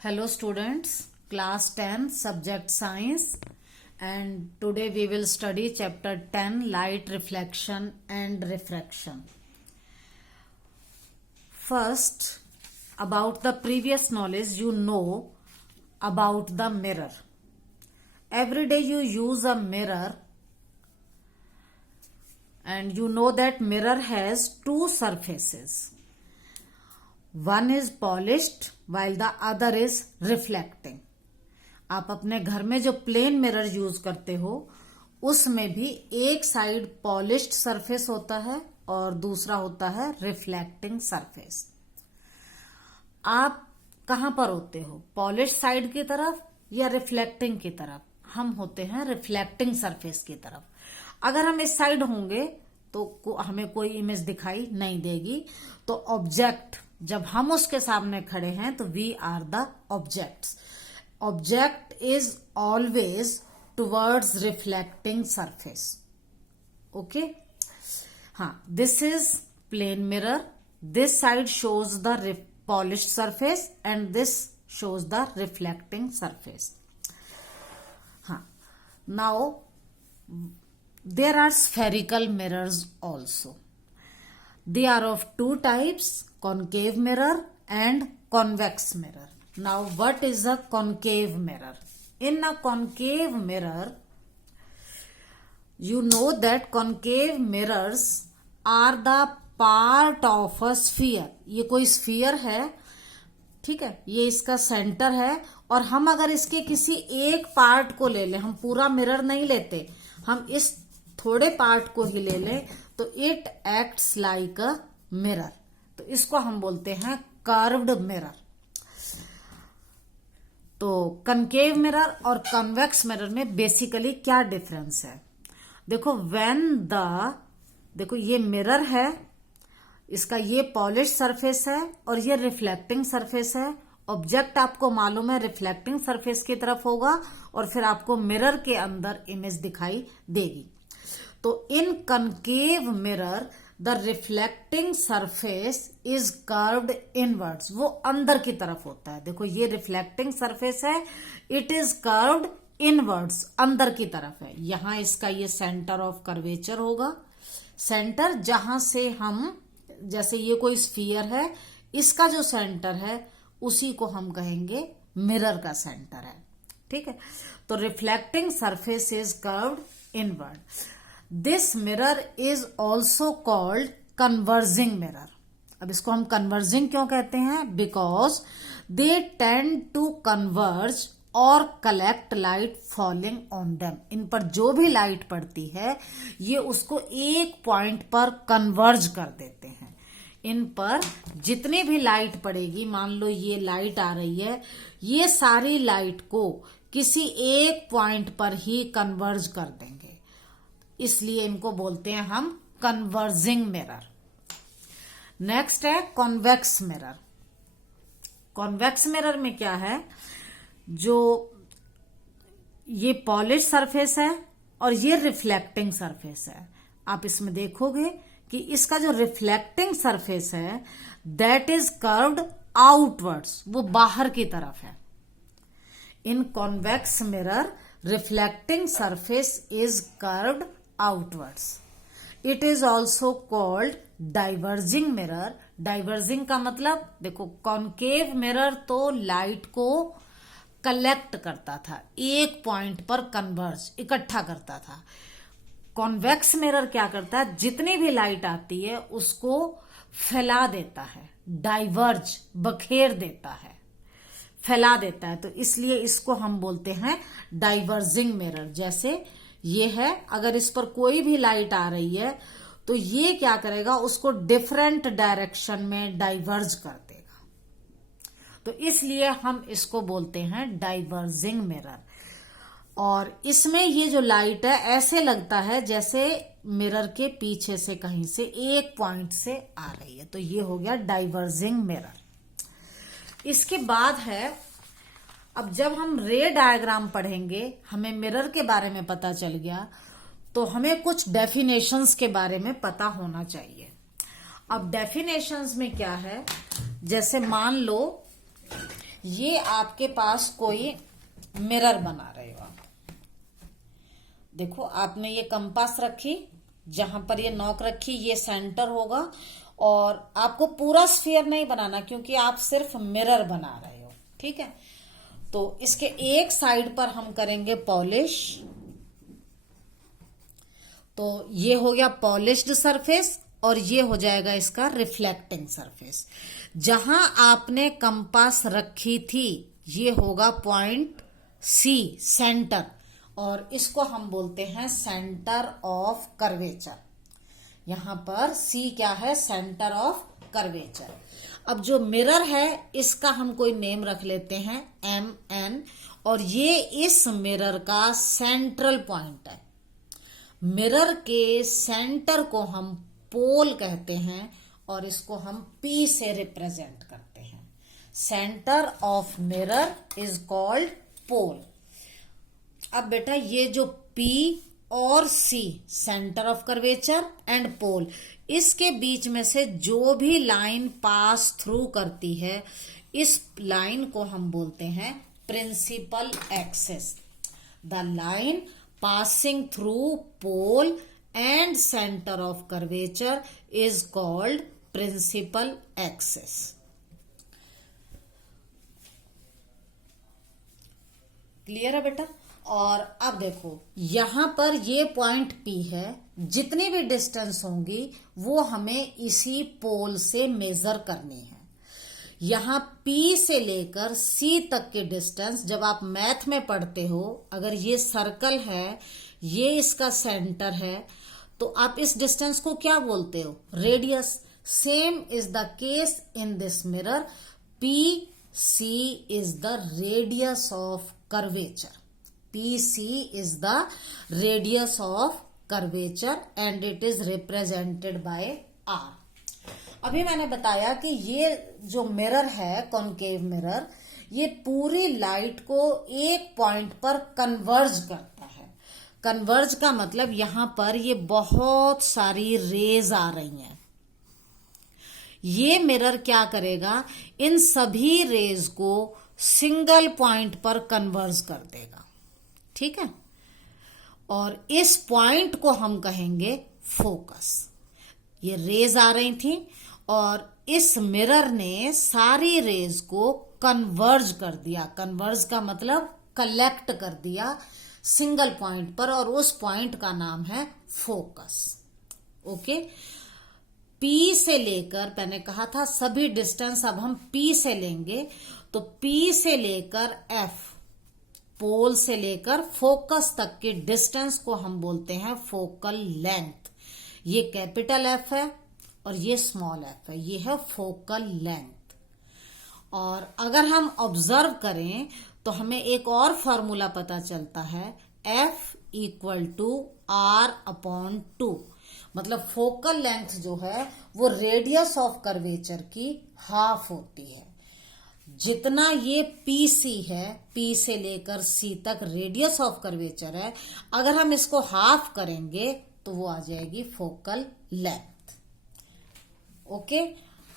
Hello students, class 10 subject science, and today we will study chapter 10 light reflection and refraction. First, about the previous knowledge, you know about the mirror. Every day you use a mirror and you know that mirror has two surfaces. One is polished while the other is reflecting. आप अपने घर में जो plane mirror use करते हो उसमें भी एक साइड पॉलिश्ड सरफेस होता है और दूसरा होता है रिफ्लेक्टिंग सरफेस. आप कहां पर होते हो, पॉलिश्ड साइड की तरफ या रिफ्लेक्टिंग की तरफ? हम होते हैं रिफ्लेक्टिंग सरफेस की तरफ. अगर हम इस साइड होंगे तो हमें कोई इमेज दिखाई नहीं देगी. तो ऑब्जेक्ट जब हम उसके सामने खड़े हैं तो we are the objects. Object is always towards reflecting surface. Okay, हाँ, this is plane mirror. This side shows the polished surface and this shows the reflecting surface. हाँ, now there are spherical mirrors also. They are of two types, concave mirror and convex mirror. Now what is a concave mirror? In a concave mirror, you know that concave mirrors are the part of a sphere. ये कोई sphere है, ठीक है, ये इसका centre है और हम अगर इसके किसी एक पार्ट को ले लें, हम पूरा मिरर नहीं लेते, हम इस थोड़े पार्ट को ही ले लें तो it acts like a mirror. तो इसको हम बोलते हैं कर्व्ड मिरर. तो कनकेव मिरर और कन्वेक्स मिरर में बेसिकली क्या डिफरेंस है? देखो, देखो ये मिरर है, इसका ये पॉलिश सरफेस है और ये रिफ्लेक्टिंग सरफेस है. ऑब्जेक्ट आपको मालूम है रिफ्लेक्टिंग सरफेस की तरफ होगा और फिर आपको मिरर के अंदर इमेज दिखाई देगी. तो in concave mirror the reflecting surface is curved inwards. वो अंदर की तरफ होता है. देखो ये रिफ्लेक्टिंग सरफेस है, इट इज कर्व्ड इनवर्ड्स, अंदर की तरफ है. यहां इसका ये सेंटर ऑफ कर्वेचर होगा. सेंटर जहां से हम, जैसे ये कोई स्फीयर है, इसका जो सेंटर है उसी को हम कहेंगे मिरर का सेंटर है. ठीक है, तो reflecting surface is curved inward. This mirror is also called converging mirror. अब इसको हम कन्वर्जिंग क्यों कहते हैं? Because they tend to converge और collect light falling on them. इन पर जो भी लाइट पड़ती है ये उसको एक पॉइंट पर कन्वर्ज कर देते हैं. इन पर जितनी भी लाइट पड़ेगी, मान लो ये लाइट आ रही है, ये सारी लाइट को किसी एक पॉइंट पर ही कन्वर्ज कर देंगे. इसलिए इनको बोलते हैं हम कन्वर्जिंग मिरर. नेक्स्ट है कॉन्वेक्स मिरर. कॉन्वेक्स मिरर में क्या है? जो ये पॉलिश सरफेस है और ये रिफ्लेक्टिंग सरफेस है. आप इसमें देखोगे कि इसका जो रिफ्लेक्टिंग सरफेस है दैट इज कर्व्ड आउटवर्ड्स, वो बाहर की तरफ है. In convex mirror reflecting surface is curved outwards. It is also called diverging mirror. Diverging का मतलब, देखो कॉन्केव मिरर तो लाइट को कलेक्ट करता था, एक पॉइंट पर कन्वर्ज, इकट्ठा करता था. कॉन्वेक्स मिरर क्या करता है? जितनी भी लाइट आती है उसको फैला देता है, डाइवर्ज, बखेर देता है, फैला देता है. तो इसलिए इसको हम बोलते हैं डाइवर्जिंग मिरर. जैसे ये है, अगर इस पर कोई भी लाइट आ रही है तो ये क्या करेगा? उसको डिफरेंट डायरेक्शन में डाइवर्ज कर देगा. तो इसलिए हम इसको बोलते हैं डाइवर्जिंग मिरर. और इसमें ये जो लाइट है ऐसे लगता है जैसे मिरर के पीछे से कहीं से एक पॉइंट से आ रही है. तो ये हो गया डाइवर्जिंग मिरर. इसके बाद है, अब जब हम रे डायग्राम पढ़ेंगे, हमें मिरर के बारे में पता चल गया तो हमें कुछ डेफिनेशंस के बारे में पता होना चाहिए. अब डेफिनेशंस में क्या है? जैसे मान लो ये आपके पास कोई मिरर बना रहे हो आप। देखो आपने ये कंपास रखी, जहां पर ये नॉक रखी, ये सेंटर होगा, और आपको पूरा स्फीयर नहीं बनाना क्योंकि आप सिर्फ मिरर बना रहे हो, ठीक है। तो इसके एक साइड पर हम करेंगे पॉलिश। तो ये हो गया पॉलिश्ड सरफेस और ये हो जाएगा इसका रिफ्लेक्टिंग सरफेस। जहां आपने कंपास रखी थी ये होगा पॉइंट सी, सेंटर, और इसको हम बोलते हैं सेंटर ऑफ कर्वेचर। यहां पर सी क्या है? Centre of curvature. अब जो मिरर है इसका हम कोई नेम रख लेते हैं MN, और ये इस मिरर का सेंट्रल पॉइंट है। मिरर के सेंटर को हम पोल कहते हैं और इसको हम P से रिप्रेजेंट करते हैं। Centre of mirror is called pole. अब बेटा ये जो P और C, centre of curvature and pole, इसके बीच में से जो भी लाइन पास थ्रू करती है इस लाइन को हम बोलते हैं principal axis. The line passing through pole and center of curvature is called principal axis. Clear है बेटा? और अब देखो यहां पर ये पॉइंट P है, जितनी भी डिस्टेंस होंगी वो हमें इसी पोल से मेजर करनी है। यहां P से लेकर C तक की डिस्टेंस, जब आप मैथ में पढ़ते हो, अगर ये सर्कल है, ये इसका सेंटर है, तो आप इस डिस्टेंस को क्या बोलते हो? Radius. Same is the case in this mirror. PC is the radius of curvature. PC is the radius of curvature and it is represented by R. अभी मैंने बताया कि ये जो मिरर है, कॉनकेव मिरर, ये पूरी लाइट को एक पॉइंट पर कन्वर्ज करता है। कन्वर्ज का मतलब यहां पर ये बहुत सारी रेज आ रही हैं। ये मिरर क्या करेगा? इन सभी रेज को सिंगल पॉइंट पर कन्वर्ज कर देगा, ठीक है। और इस पॉइंट को हम कहेंगे फोकस। ये रेज आ रही थी और इस मिरर ने सारी रेज को कन्वर्ज कर दिया। कन्वर्ज का मतलब कलेक्ट कर दिया सिंगल पॉइंट पर, और उस पॉइंट का नाम है फोकस। ओके। P से लेकर, मैंने कहा था सभी डिस्टेंस अब हम P से लेंगे, तो P से लेकर F, पोल से लेकर फोकस तक के डिस्टेंस को हम बोलते हैं फोकल लेंथ। ये कैपिटल F है और ये स्मॉल f है, ये है फोकल लेंथ। और अगर हम ऑब्जर्व करें तो हमें एक और फॉर्मूला पता चलता है, F इक्वल टू R/2। मतलब फोकल लेंथ जो है वो रेडियस ऑफ कर्वेचर की हाफ होती है। जितना ये PC है, P से लेकर C तक रेडियस ऑफ कर्वेचर है, अगर हम इसको हाफ करेंगे तो वो आ जाएगी फोकल लेंथ। ओके,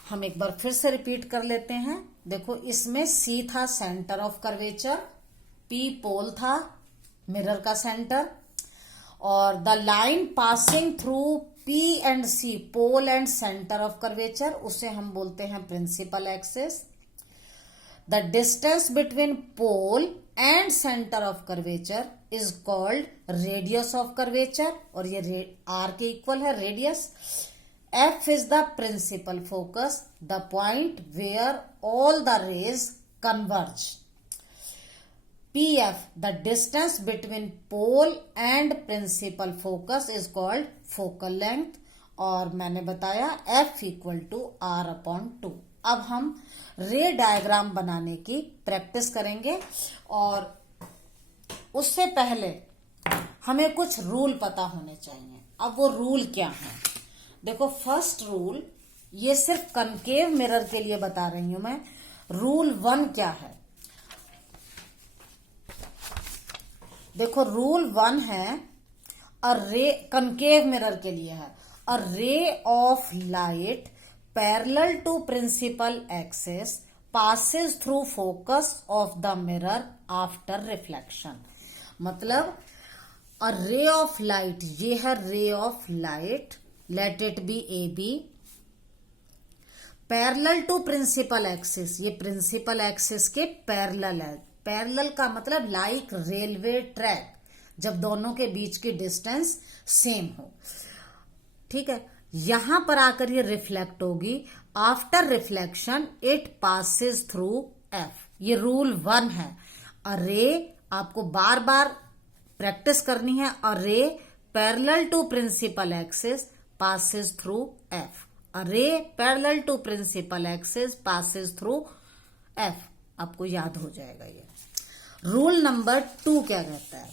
हम एक बार फिर से रिपीट कर लेते हैं। देखो इसमें C था center of curvature, P pole था मिरर का सेंटर, और the line passing through P and C, pole and center of curvature, उसे हम बोलते हैं principal axis. The distance between pole and center of curvature is called radius of curvature, और ये R के इक्वल है radius. F is the principal focus, the point where all the rays converge. PF, the distance between pole and principal focus is called focal length, और मैंने बताया F equal to R/2। अब हम रे diagram बनाने की practice करेंगे, और उससे पहले हमें कुछ रूल पता होने चाहिए। अब वो रूल क्या है? देखो फर्स्ट रूल, ये सिर्फ कनकेव मिरर के लिए बता रही हूं मैं। रूल 1 क्या है? देखो रूल 1 है, अ रे, कनकेव मिरर के लिए है, a ray of light parallel to principal axis passes through focus of the mirror after reflection। मतलब a ray of light, ये है ray of light, let it be AB, parallel to principal axis, ये principal axis के parallel है। Parallel का मतलब like railway track, जब दोनों के बीच की डिस्टेंस सेम हो, ठीक है। यहां पर आकर ये रिफ्लेक्ट होगी। After reflection it passes through F, ये रूल 1 है। अ रे, आपको बार बार प्रैक्टिस करनी है। A ray parallel to principal axis passes through F. A ray parallel to principal axis passes through F, आपको याद हो जाएगा ये। रूल नंबर 2 क्या कहता है?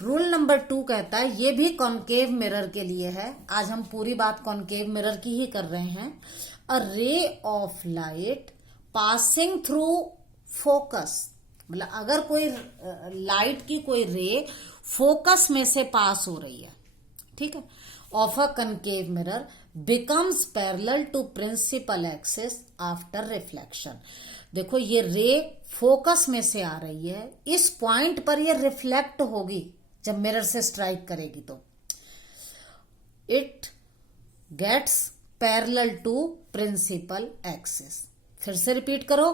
रूल नंबर 2 कहता है, ये भी कॉनकेव मिरर के लिए है। आज हम पूरी बात कॉनकेव मिरर की ही कर रहे हैं। A ray of light passing through focus, मतलब अगर कोई लाइट की कोई रे फोकस में से पास हो रही है, ठीक है, of a concave mirror becomes parallel to principal axis after reflection। देखो ये रे फोकस में से आ रही है, इस पॉइंट पर ये रिफ्लेक्ट होगी जब मिरर से स्ट्राइक करेगी तो it gets parallel to principal axis. फिर से रिपीट करो,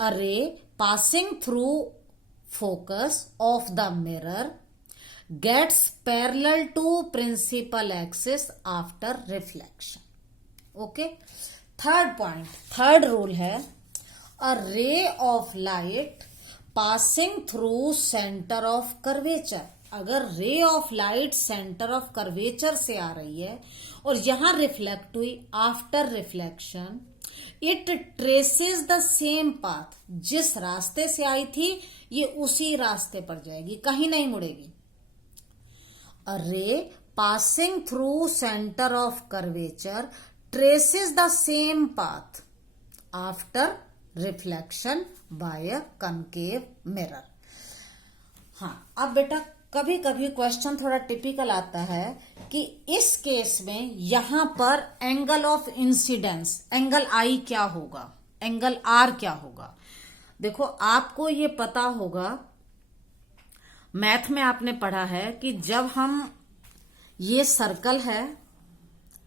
a ray passing through focus of the mirror gets parallel to principal axis after reflection। Okay, third point, third rule है, a ray of light passing through centre of curvature. अगर ray of light centre of curvature से आ रही है और यहां reflect हुई after reflection, it traces the same path, जिस रास्ते से आई थी ये उसी रास्ते पर जाएगी, कहीं नहीं मुड़ेगी। A ray passing through center of curvature traces the same path after reflection by a concave mirror। हाँ, अब बेटा कभी कभी क्वेश्चन थोड़ा टिपिकल आता है कि इस केस में यहां पर एंगल ऑफ इंसिडेंस, एंगल आई क्या होगा, एंगल आर क्या होगा। देखो आपको ये पता होगा, मैथ में आपने पढ़ा है कि जब हम, ये सर्कल है,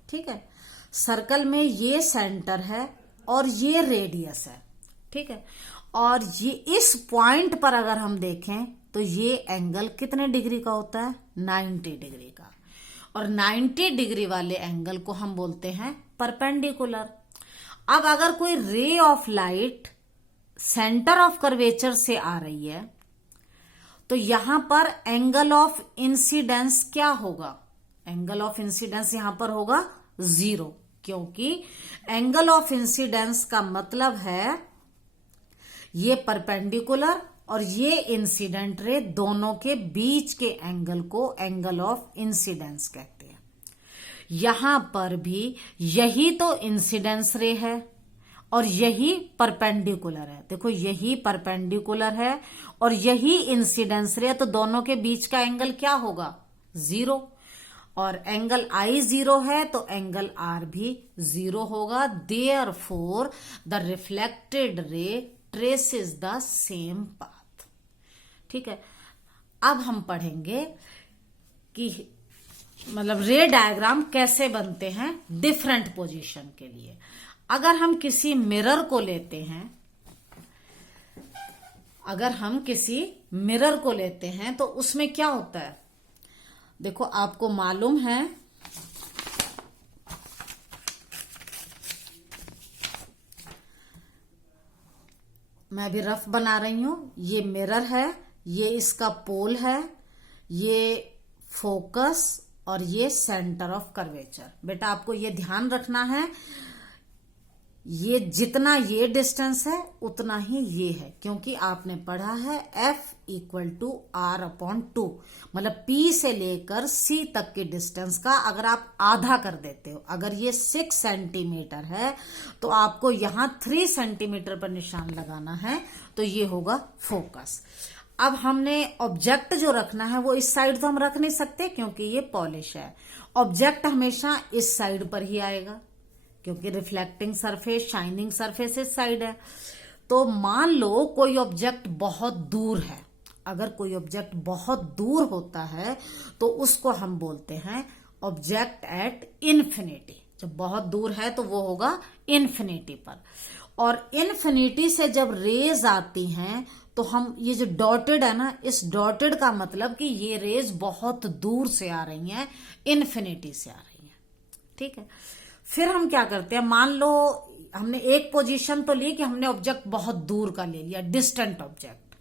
ठीक है, सर्कल में ये सेंटर है और ये रेडियस है, ठीक है, और ये इस पॉइंट पर अगर हम देखें तो ये एंगल कितने डिग्री का होता है? 90 डिग्री का। और 90 डिग्री वाले एंगल को हम बोलते हैं परपेंडिकुलर। अब अगर कोई रे of light centre of curvature से आ रही है तो यहां पर एंगल ऑफ इंसिडेंस क्या होगा? एंगल ऑफ इंसिडेंस यहां पर होगा 0, क्योंकि एंगल ऑफ इंसिडेंस का मतलब है ये परपेंडिकुलर और ये इंसिडेंट रे, दोनों के बीच के एंगल को एंगल ऑफ इंसिडेंस कहते हैं। यहां पर भी यही तो इंसिडेंस रे है और यही परपेंडिकुलर है। देखो यही परपेंडिकुलर है और यही इंसिडेंस रे, तो दोनों के बीच का एंगल क्या होगा? 0। और एंगल आई 0 है तो एंगल आर भी 0 होगा। Therefore the reflected ray traces the same path. ठीक है, अब हम पढ़ेंगे कि मतलब रे डायग्राम कैसे बनते हैं डिफरेंट पोजीशन के लिए। अगर हम किसी मिरर को लेते हैं, अगर हम किसी मिरर को लेते हैं तो उसमें क्या होता है? देखो आपको मालूम है मैं अभी रफ बना रही हूं। ये मिरर है, ये इसका पोल है, ये फोकस और ये सेंटर ऑफ कर्वेचर। बेटा आपको ये ध्यान रखना है, ये जितना ये डिस्टेंस है उतना ही ये है, क्योंकि आपने पढ़ा है F = R/2, मतलब P से लेकर C तक की डिस्टेंस का अगर आप आधा कर देते हो, अगर ये 6 सेंटीमीटर है तो आपको यहां 3 सेंटीमीटर पर निशान लगाना है, तो ये होगा फोकस। अब हमने ऑब्जेक्ट जो रखना है वो इस साइड तो हम रख नहीं सकते क्योंकि ये पॉलिश है। ऑब्जेक्ट हमेशा इस साइड पर ही आएगा क्योंकि रिफ्लेक्टिंग सरफेस, शाइनिंग सरफेस इस साइड है। तो मान लो कोई ऑब्जेक्ट बहुत दूर है, अगर कोई ऑब्जेक्ट बहुत दूर होता है तो उसको हम बोलते हैं ऑब्जेक्ट एट इन्फिनिटी। जब बहुत दूर है तो वो होगा इन्फिनिटी पर। और इन्फिनिटी से जब रेज आती हैं तो हम ये जो डॉटेड है ना, इस डॉटेड का मतलब कि ये रेज बहुत दूर से आ रही हैं, इन्फिनिटी से आ रही हैं। ठीक है, फिर हम क्या करते हैं, मान लो हमने एक पोजीशन तो ली कि हमने ऑब्जेक्ट बहुत दूर का ले लिया, डिस्टेंट ऑब्जेक्ट।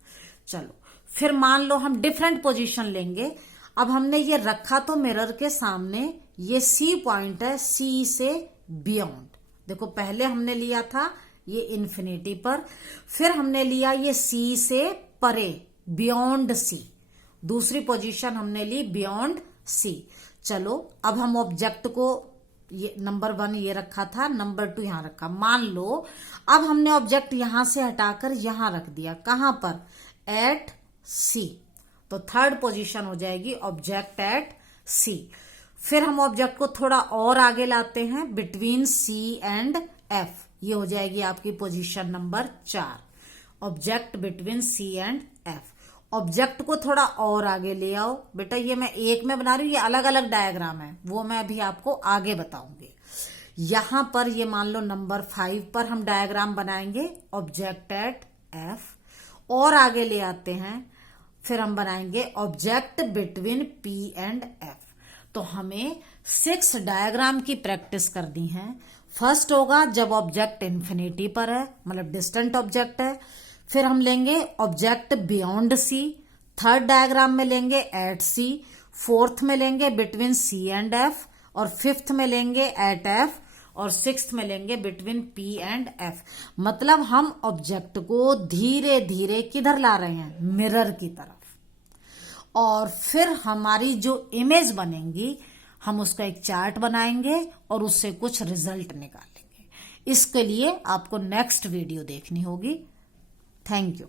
चलो फिर मान लो हम डिफरेंट पोजीशन लेंगे। अब हमने ये रखा तो मिरर के सामने, ये सी पॉइंट है, सी से बियॉन्ड। देखो पहले हमने लिया था ये इन्फिनिटी पर, फिर हमने लिया ये सी से परे, बियॉन्ड सी। दूसरी पोजीशन हमने ली बियॉन्ड सी। चलो अब हम ऑब्जेक्ट को, ये नंबर 1 ये रखा था, नंबर 2 यहां रखा। मान लो अब हमने ऑब्जेक्ट यहां से हटाकर यहां रख दिया, कहां पर, एट सी। तो थर्ड पोजीशन हो जाएगी ऑब्जेक्ट एट सी। फिर हम ऑब्जेक्ट को थोड़ा और आगे लाते हैं, बिटवीन सी एंड एफ। ये हो जाएगी आपकी position number 4, object between C and F. Object को थोड़ा और आगे ले आओ। बेटा ये मैं एक में बना रही हूं, ये अलग अलग डायग्राम है, वो मैं अभी आपको आगे बताऊंगी। यहां पर ये मान लो नंबर 5 पर हम डायग्राम बनाएंगे, ऑब्जेक्ट एट एफ। और आगे ले आते हैं, फिर हम बनाएंगे object between P and F. तो हमें 6 डायग्राम की प्रैक्टिस करनी है। फर्स्ट होगा जब ऑब्जेक्ट इन्फिनिटी पर है, मतलब डिस्टेंट ऑब्जेक्ट है। फिर हम लेंगे object beyond C, third diagram में लेंगे एट सी, फोर्थ में लेंगे बिटवीन सी एंड एफ, और फिफ्थ में लेंगे एट एफ, और सिक्स्थ में लेंगे बिटवीन पी एंड एफ। मतलब हम ऑब्जेक्ट को धीरे धीरे किधर ला रहे हैं, मिरर की तरफ। और फिर हमारी जो इमेज बनेगी, हम उसका एक चार्ट बनाएंगे और उससे कुछ रिजल्ट निकालेंगे। इसके लिए आपको नेक्स्ट वीडियो देखनी होगी। Thank you.